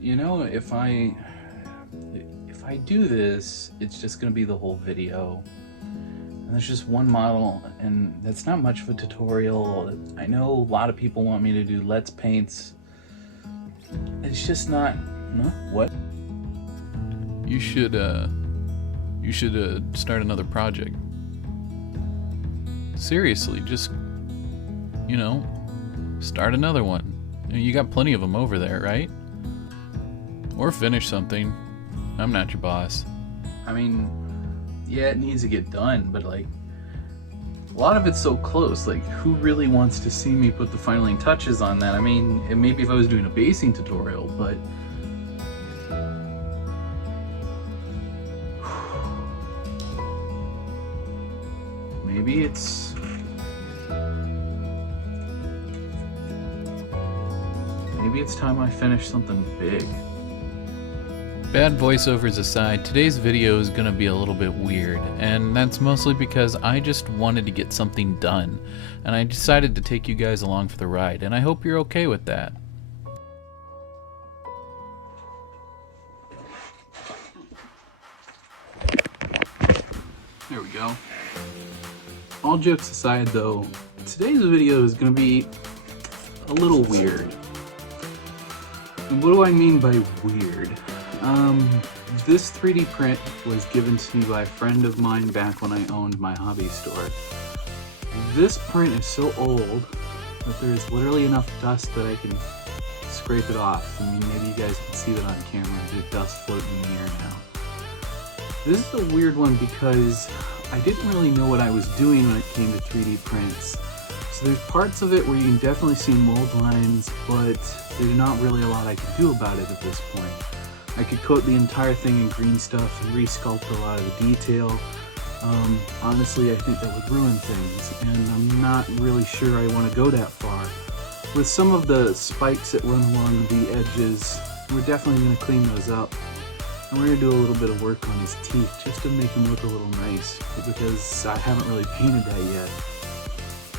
You know, if I do this, it's just gonna be the whole video. And there's just one model, and that's not much of a tutorial. I know a lot of people want me to do Let's Paints. It's just not. No, what? You should start another project. Seriously, just, you know, start another one. You got plenty of them over there, right? Or finish something. I'm not your boss. I mean, yeah, it needs to get done, but like, a lot of it's so close. Like, who really wants to see me put the filing touches on that? I mean, maybe if I was doing a basing tutorial, but maybe it's time I finish something big. Bad voiceovers aside, today's video is gonna be a little bit weird, and that's mostly because I just wanted to get something done, and I decided to take you guys along for the ride, and I hope you're okay with that. There we go. All jokes aside though, today's video is gonna be a little weird. And what do I mean by weird? This 3D print was given to me by a friend of mine back when I owned my hobby store. This print is so old that there's literally enough dust that I can scrape it off. I mean, maybe you guys can see that on camera. There's dust floating in the air now. This is a weird one because I didn't really know what I was doing when it came to 3D prints. So there's parts of it where you can definitely see mold lines, but there's not really a lot I can do about it at this point. I could coat the entire thing in green stuff and resculpt a lot of the detail. Honestly, I think that would ruin things, and I'm not really sure I want to go that far. With some of the spikes that run along the edges, we're definitely going to clean those up. And we're going to do a little bit of work on his teeth just to make him look a little nice, because I haven't really painted that yet.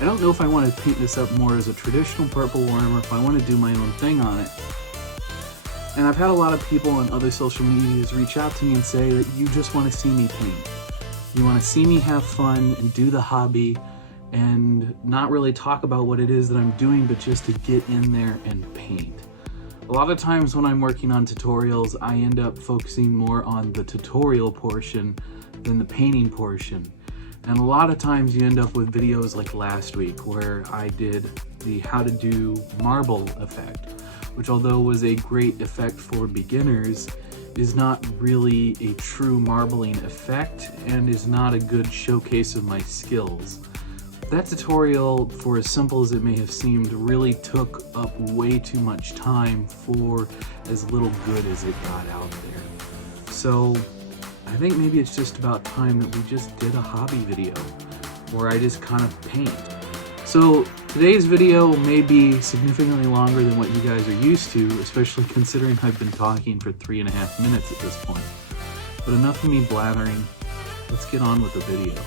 I don't know if I want to paint this up more as a traditional purple worm or if I want to do my own thing on it. And I've had a lot of people on other social medias reach out to me and say that you just want to see me paint. You want to see me have fun and do the hobby and not really talk about what it is that I'm doing, but just to get in there and paint. A lot of times when I'm working on tutorials, I end up focusing more on the tutorial portion than the painting portion. And a lot of times you end up with videos like last week where I did the how to do marble effect, which although was a great effect for beginners, is not really a true marbling effect and is not a good showcase of my skills. That tutorial, for as simple as it may have seemed, really took up way too much time for as little good as it got out there. So I think maybe it's just about time that we just did a hobby video where I just kind of paint. So today's video may be significantly longer than what you guys are used to, especially considering I've been talking for 3.5 minutes at this point. But enough of me blathering, let's get on with the video.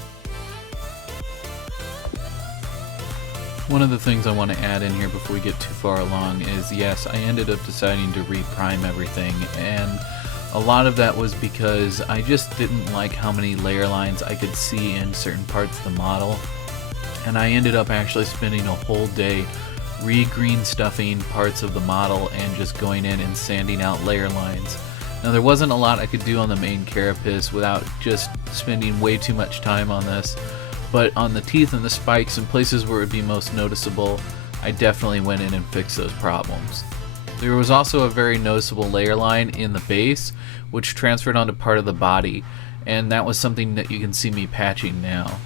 One of the things I want to add in here before we get too far along is, yes, I ended up deciding to reprime everything, and a lot of that was because I just didn't like how many layer lines I could see in certain parts of the model, and I ended up actually spending a whole day re-green stuffing parts of the model and just going in and sanding out layer lines. Now there wasn't a lot I could do on the main carapace without just spending way too much time on this, but on the teeth and the spikes and places where it would be most noticeable, I definitely went in and fixed those problems. There was also a very noticeable layer line in the base, which transferred onto part of the body, and that was something that you can see me patching now.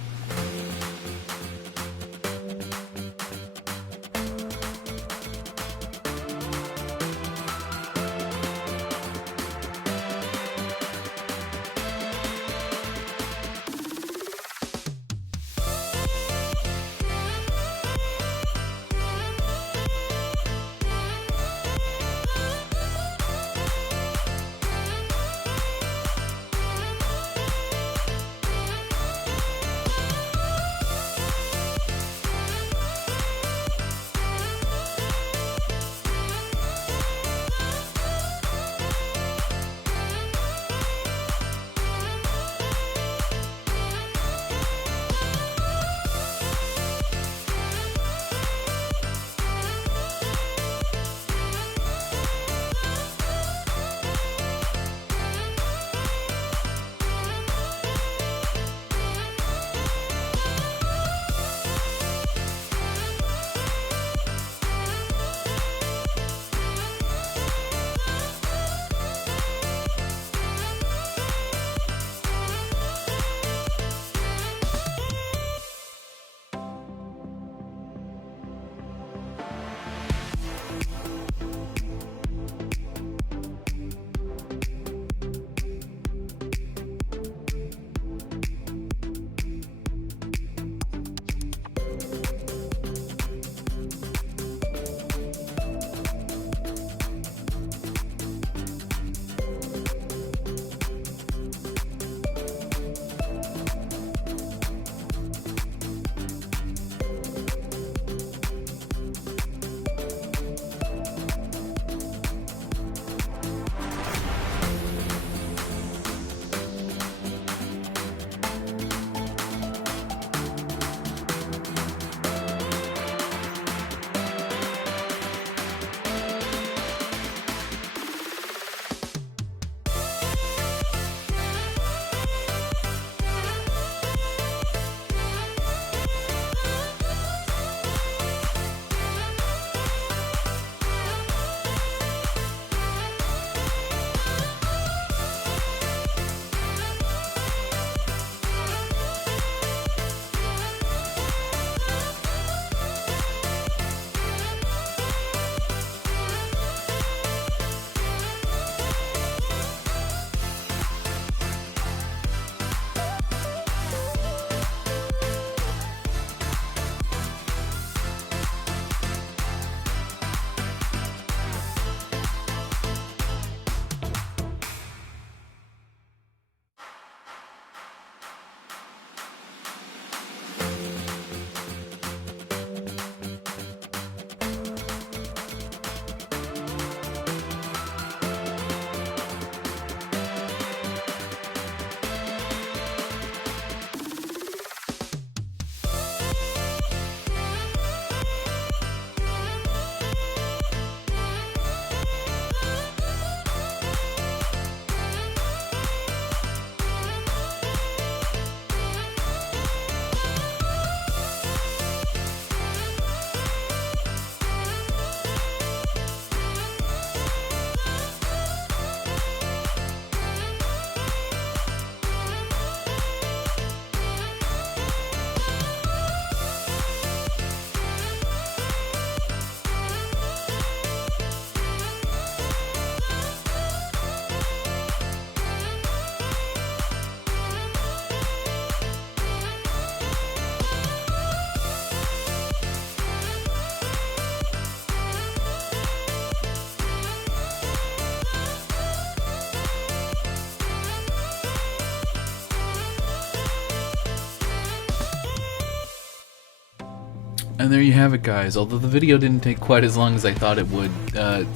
And there you have it, guys. Although the video didn't take quite as long as I thought it would,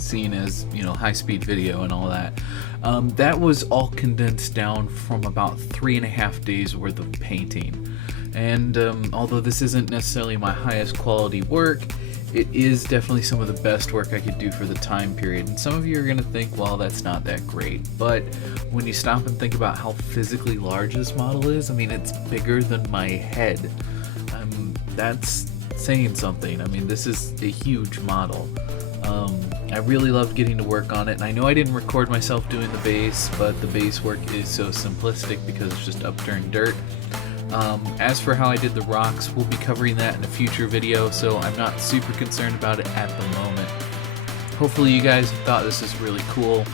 seeing as, you know, high-speed video and all that. That was all condensed down from about 3.5 days worth of painting. And although this isn't necessarily my highest quality work, it is definitely some of the best work I could do for the time period. And some of you are going to think, well, that's not that great. But when you stop and think about how physically large this model is, I mean, it's bigger than my head. That's saying something. I mean, this is a huge model. I really loved getting to work on it, and I know I didn't record myself doing the base, but the base work is so simplistic because it's just upturned dirt. As for how I did the rocks, we'll be covering that in a future video, so I'm not super concerned about it at the moment. Hopefully you guys thought this is really cool,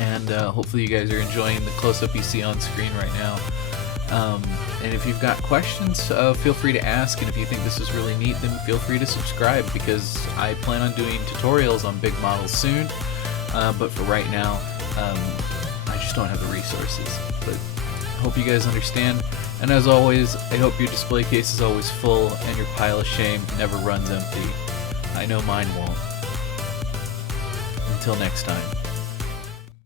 and hopefully you guys are enjoying the close-up you see on screen right now. And if you've got questions, feel free to ask, and if you think this is really neat, then feel free to subscribe, because I plan on doing tutorials on big models soon, but for right now, I just don't have the resources. But I hope you guys understand, and as always, I hope your display case is always full and your pile of shame never runs empty. I know mine won't. Until next time.